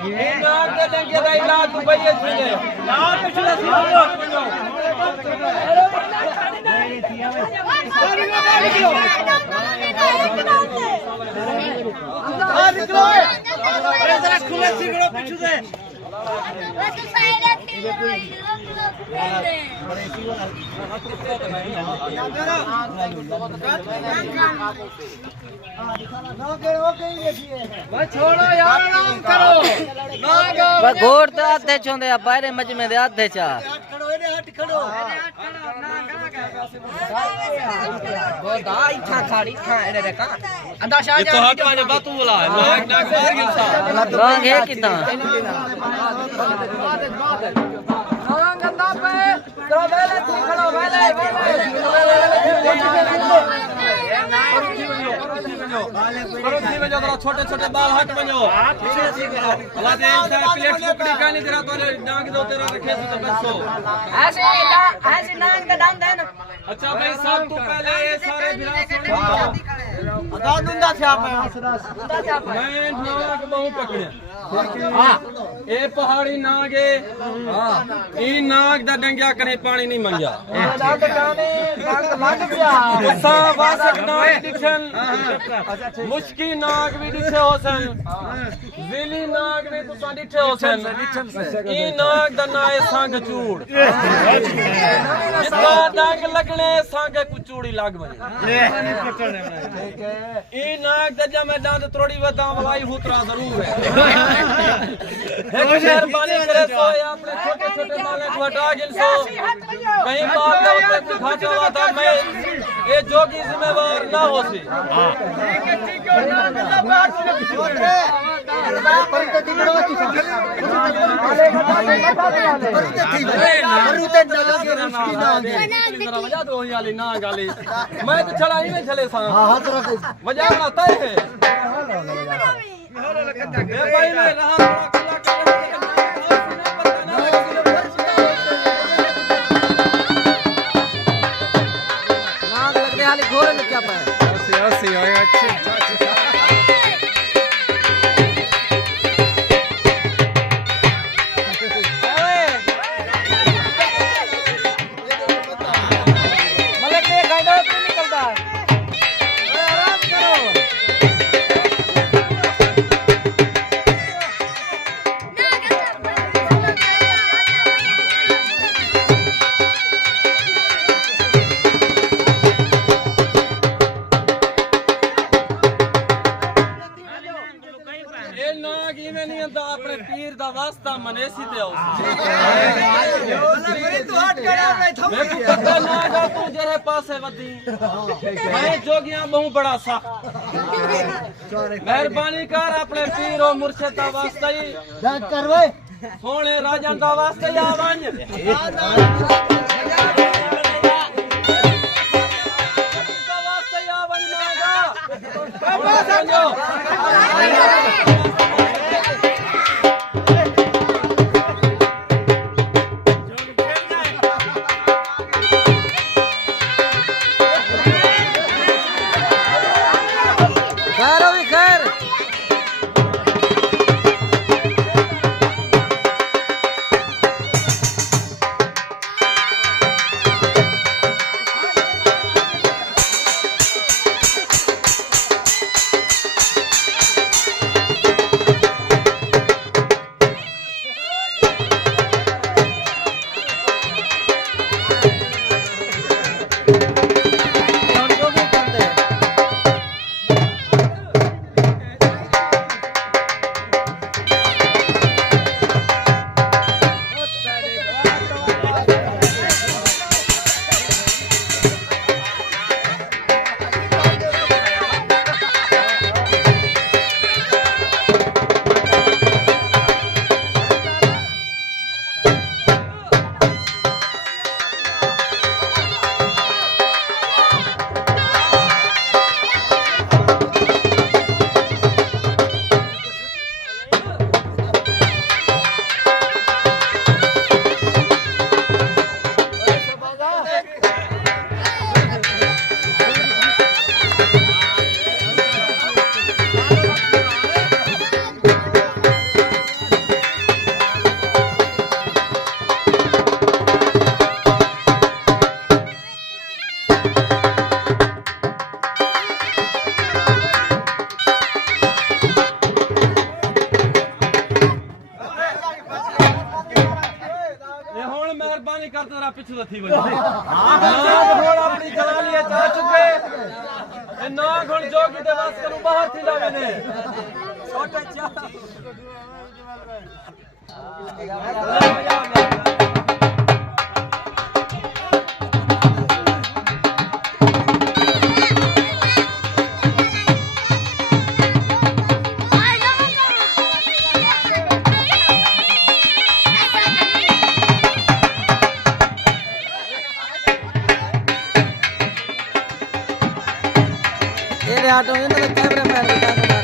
नाग दे देंगे रे इलाज तू भैया छे यार पिछले सीधे निकलो जरा खुले सिगड़ो पीछे से छोड़ो यार आराम करो घोड़ तो आधे चोंदे बाहर मजमे दे आधे चा छोटे छोटे बाल हट बनो प्लेट टुकड़ी का नहीं तेरा नाक दो तेरा रखे तो बसो ऐसे नाक का दाम देना। अच्छा भाई साहब तू पहले ये सारे मैं नाग बहु पकड़े ए पहाड़ी नाग है ई नाग दा डंगिया कने पानी नहीं मंगिया सा वासक नाग दिखन मुश्की नाग भी दिखे होसन जिली नाग भी तुसा दिखे होसन ई नाग दा नाए संग चूड़ जितना डंग लगने संग कुचूड़ी लाग बने ई नाग दा जब मैं दांत तोड़ी वता मलाई हुतरा जरूर है मेहरबानी करे सो अपने छोटे छोटे माले को हटा गिन सो कहीं बात का कुछ घाटा हुआ था मैं ये जोगी जिम्मेवार ना हो सी मैं तो चला ही नहीं चले सा वजह बनाता है भाई मैं रहा नाक लगने वाली घोड़ में क्या पाए अपने पीर दा वास्ता मनेसी ते आओ ना जा तू जरे पासे वदी मैं जोगियां बहु बड़ा सा मेहरबानी कर अपने पीर और मुर्शिद दा वास्ता ही करवे सोने राजा दा वास्ता ही आवन पिछले थी वने नाग घोड़ अपनी जलालिए जा चुके ए नाग घोड़ जोगी दे वास करू बाहर थी लावे ने छोटे चा ऑटो में तो कैमरा मैन बता के मार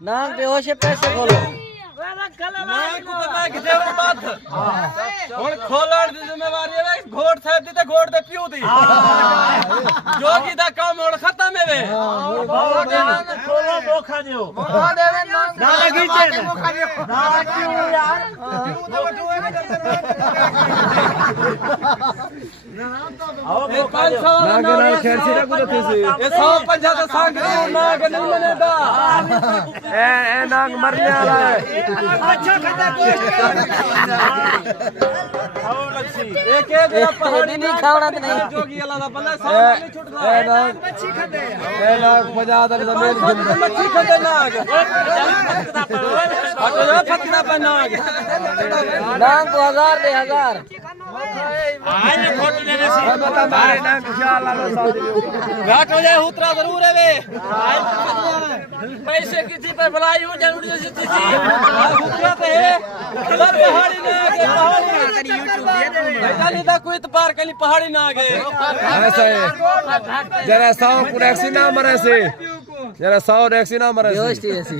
नांग बेहोश है पैसे खोलो नाग को तो मैं किथे वो बात हुन खोलण दी जिम्मेवारी है घोड़ साहब दी ते घोड़ दे पियो दी जोगी दा काम हुन खत्म है वे खोलो धोखा दियो ना लगी चे ना क्यों यार आओ धोखा दियो नाग नाल खेरसी ना कुदते सी ए 150 तो सांग नाग नहीं मनेदा ए नाग मरने वाला है अच्छा खाता आओ लक्सी एक एक पहाड़ी नहीं खावना तो नहीं जोगी वाला दा बंदा सामने नहीं छुटदा ए नाग मच्छी खंदे ए नाग 50 दा जमीन खंदे मच्छी खंदे नाग हटो जा फटना पे नाग नांग को 1000 दे 1000 आज खोट देने सी बता मारे नाग ख्याल आलो घाट हो जाए उतरा जरूर है वे पैसे किसी पे भलाई हो जरूरी है सी उतरा तो है सब पहाड़ी नाग है पहाड़ी यूट्यूब दे दे नहीं था कोई इतबार के लिए पहाड़ी नाग है ऐसा है जरा 100 टैक्सी ना मरे से जरा 100 टैक्सी ना मरे बेहोश थी ऐसी